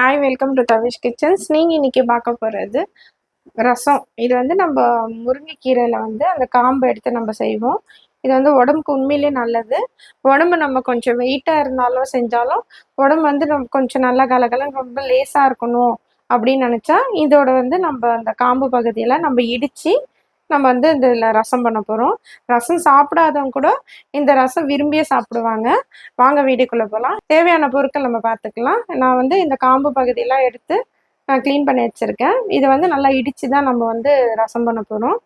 Hi welcome to Thavish kitchens நீங்கள் இன்றைக்கி பார்க்க போகிறது ரசம். இது வந்து நம்ம முருங்கைக்கீரையில் வந்து அந்த காம்பு எடுத்து நம்ம செய்வோம். இது வந்து உடம்புக்கு உண்மையிலேயே நல்லது. உடம்பு நம்ம கொஞ்சம் வெயிட்டாக இருந்தாலும் செஞ்சாலும் உடம்பு வந்து நம்ம கொஞ்சம் நல்லா கலகலன்னு ரொம்ப லேசாக இருக்கணும் அப்படின்னு நினச்சா இதோட வந்து நம்ம அந்த காம்பு பகுதியில் நம்ம இடித்து நம்ம வந்து இதில் ரசம் பண்ண போகிறோம் ரசம் சாப்பிடாதவங்க கூட இந்த ரசம் விரும்பியே சாப்பிடுவாங்க. வாங்க வீடியோக்குள்ளே போகலாம் தேவையான பொருட்கள் நம்ம பார்த்துக்கலாம் நான் வந்து இந்த காம்பு பகுதியெலாம் எடுத்து நான் க்ளீன் பண்ணி வச்சுருக்கேன். இதை வந்து நல்லா இடித்து தான் நம்ம வந்து ரசம் பண்ண போகிறோம்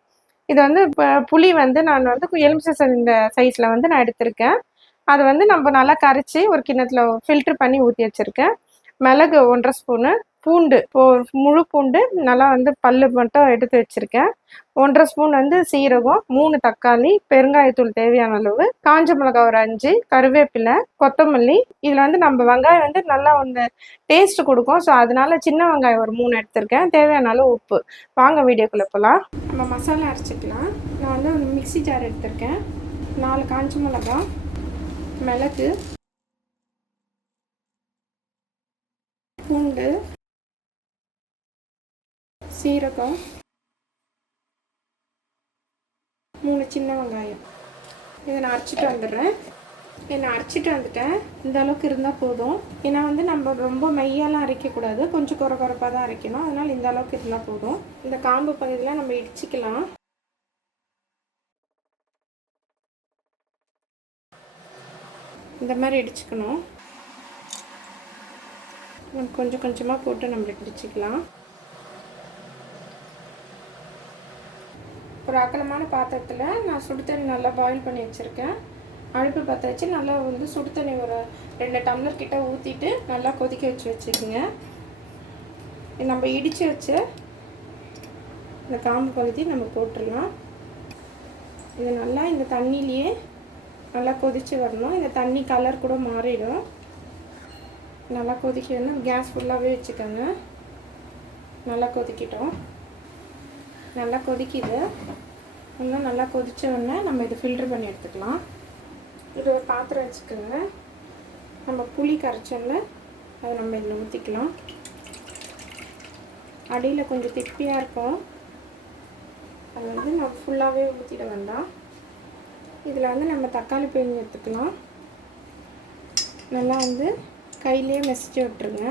இது வந்து இப்போ புளி வந்து நான் வந்து எலுமிச்சை இந்த சைஸில் வந்து நான் எடுத்திருக்கேன். அது வந்து நம்ம நல்லா கரைச்சி ஒரு கிண்ணத்தில் ஃபில்ட்ரு பண்ணி ஊற்றி வச்சுருக்கேன். மிளகு ஒன்றரை ஸ்பூனு பூண்டு இப்போ முழு பூண்டு நல்லா வந்து பல் மட்டும் எடுத்து வச்சுருக்கேன். ஒன்றரை ஸ்பூன் வந்து சீரகம் மூணு தக்காளி பெருங்காயத்தூள் தேவையான அளவு காஞ்ச மிளகாய் ஒரு அஞ்சு கருவேப்பிலை கொத்தமல்லி. இதில் வந்து நம்ம வெங்காயம் வந்து நல்லா வந்து டேஸ்ட் கொடுக்கும். ஸோ அதனால சின்ன வெங்காயம் ஒரு மூணு எடுத்திருக்கேன். தேவையான அளவு உப்பு. வாங்க வீடியோக்குள்ளே போகலாம் நம்ம மசாலா அரைச்சிக்கலாம். நான் வந்து மிக்சி ஜார் எடுத்திருக்கேன். நாலு காஞ்ச மிளகாய் மிளகு பூண்டு சீரகம் மூணு சின்ன வெங்காயம். இதை நான் அரைச்சிட்டு வந்துடுறேன். இதை அரைச்சிட்டு வந்துட்டேன். இந்த அளவுக்கு இருந்தால் போதும். ஏன்னா வந்து நம்ம ரொம்ப மையெல்லாம் அரைக்கக்கூடாது கொஞ்சம் குறை குறைப்பாக தான் அரைக்கணும். அதனால் இந்த அளவுக்கு இருந்தால் போதும். இந்த காம்பு பகுதியில் நம்ம இடிச்சிக்கலாம். இந்த மாதிரி இடிச்சுக்கணும். கொஞ்சம் கொஞ்சமாக போட்டு நம்ம இடிச்சிக்கலாம். ஒரு அகலமான பாத்திரத்தில் நான் சுடு தண்ணி நல்லா பாயில் பண்ணி வச்சுருக்கேன். அடுப்பு பற்ற வச்சு நல்லா வந்து சுடு தண்ணி ஒரு ரெண்டு டம்ளர் கிட்ட ஊற்றிட்டு நல்லா கொதிக்க வச்சு வச்சுக்கோங்க. நம்ம இடித்து வச்ச இந்த காம்பு பகுதி நம்ம போட்டுடலாம். இது நல்லா இந்த தண்ணியிலையே நல்லா கொதித்து வரணும். இந்த தண்ணி கலர் கூட மாறிடும். நல்லா கொதிக்கணும் கேஸ் ஃபுல்லாகவே வச்சுக்கோங்க. நல்லா கொதிக்கிட்டோம். நல்லா கொதிக்குது. இன்னும் நல்லா கொதித்த உடனே நம்ம இதை ஃபில்ட்ரு பண்ணி எடுத்துக்கலாம். இது ஒரு பாத்திரம் வச்சுக்கோங்க. நம்ம புளி கரைச்சோம்ல அதை நம்ம இதில் ஊற்றிக்கலாம் அடியில் கொஞ்சம் திப்பியாக இருக்கும். அது வந்து நம்ம ஃபுல்லாகவே ஊற்றிட வேண்டாம். இதில் வந்து நம்ம தக்காளி பிழிஞ்சு எடுத்துக்கலாம். நல்லா வந்து கையிலே மெசிச்சு விட்டுருங்க.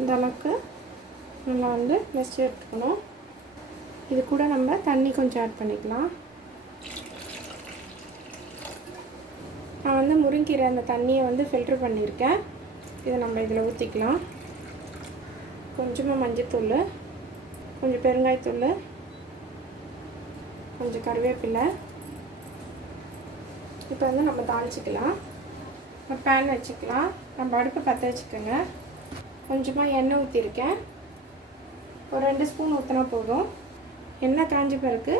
இந்த அளவுக்கு நல்லா வந்து மெசிச்சு எடுத்துக்கணும். இது கூட நம்ம தண்ணி கொஞ்சம் ஆட் பண்ணிக்கலாம். நான் வந்து முருங்கீரை அந்த தண்ணியை வந்து ஃபில்ட்ரு பண்ணியிருக்கேன். இதை நம்ம இதில் ஊற்றிக்கலாம் கொஞ்சமாக மஞ்சத்தூள் கொஞ்சம் பெருங்காயத்தூள் கொஞ்சம் கருவேப்பிலை. இப்போ வந்து நம்ம தாளிச்சிக்கலாம். பேன் வச்சுக்கலாம். நம்ம அடுப்பை பற்ற வச்சுக்கோங்க. கொஞ்சமாக எண்ணெய் ஊற்றிருக்கேன் ஒரு ரெண்டு ஸ்பூன் ஊற்றினா போதும். எண்ணெய் காஞ்ச பிறகு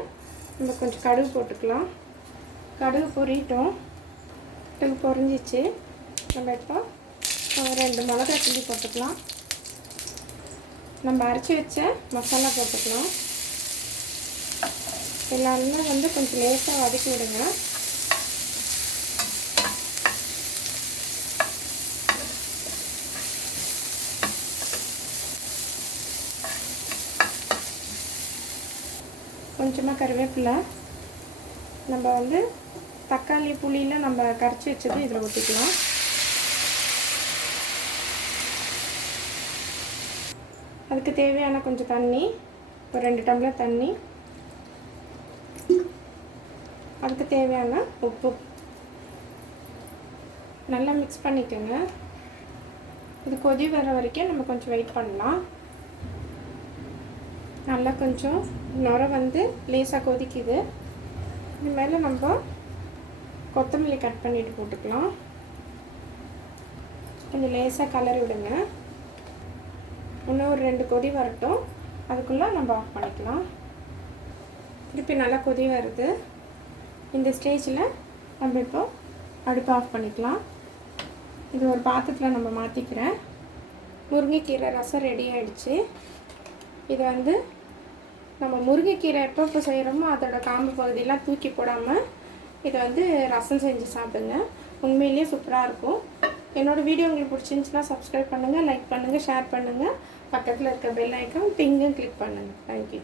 நம்ம கொஞ்சம் கடுகு போட்டுக்கலாம். கடுகு பொறிட்டோம் கடுகு பொறிஞ்சிச்சு நம்ம இப்போ ரெண்டு மிளகாய் கிண்டி போட்டுக்கலாம். நம்ம அரைச்சி வச்ச மசாலா போட்டுக்கலாம். எல்லாருமே வந்து கொஞ்சம் லேசாக வதக்கி விடுங்க. கொஞ்சமாக கருவேப்பிலை. நம்ம வந்து தக்காளி புளியில் நம்ம கரைச்சி வச்சது இதில் ஊற்றிக்கலாம் அதுக்கு தேவையான கொஞ்சம் தண்ணி ஒரு ரெண்டு டம்ளர் தண்ணி. அதுக்கு தேவையான உப்பு. நல்லா மிக்ஸ் பண்ணிக்கோங்க. இது கொதி வர வரைக்கும் நம்ம கொஞ்சம் வெயிட் பண்ணலாம். நல்லா கொஞ்சம் நுர வந்து லேசாக கொதிக்குது. இது மேலே நம்ம கொத்தமல்லி கட் பண்ணிட்டு போட்டுக்கலாம். கொஞ்சம் லேசாக கலரி விடுங்க. இன்னும் ஒரு ரெண்டு கொதி வரட்டும். அதுக்குள்ளே நம்ம ஆஃப் பண்ணிக்கலாம். திருப்பி நல்லா கொதி வருது. இந்த ஸ்டேஜில் நம்ம இப்போ அடுப்பு ஆஃப் பண்ணிக்கலாம். இது ஒரு பாத்திரத்தில் நம்ம மாற்றிக்கிறேன் முருங்கைக்கீரை ரசம் ரெடி ஆகிடுச்சு இதை வந்து நம்ம முருங்கைக்கீரை எப்போ எப்போ செய்கிறோமோ அதோட காம்பு பகுதியெல்லாம் தூக்கி போடாமல் இதை வந்து ரசம் செஞ்சு சாப்பிடுங்க. உண்மையிலேயே சூப்பராக இருக்கும். என்னோடய வீடியோ உங்களுக்கு பிடிச்சிருந்துச்சுன்னா சப்ஸ்கிரைப் பண்ணுங்கள் லைக் பண்ணுங்கள் ஷேர் பண்ணுங்கள் பக்கத்தில் இருக்க பெல் ஐக்கான் பிங்கும் கிளிக் பண்ணுங்கள் தேங்க்யூ